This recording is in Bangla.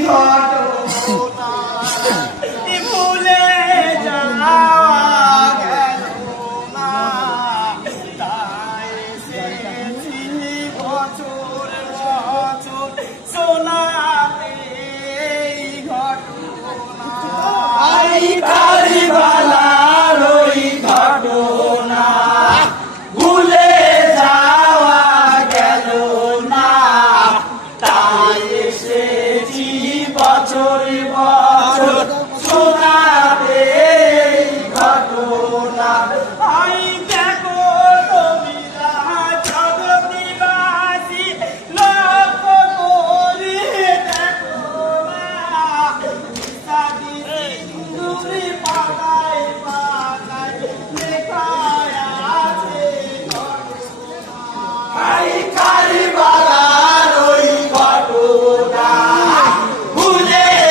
ঘটনা ভুলে যাওয়া গেল না, তাই এসেছি বছর বছর শোনাতে এই ঘটনা। আই কারিবালার ওই ঘটনা ভুলে যাওয়া গেল না, তাই এসেছি বছর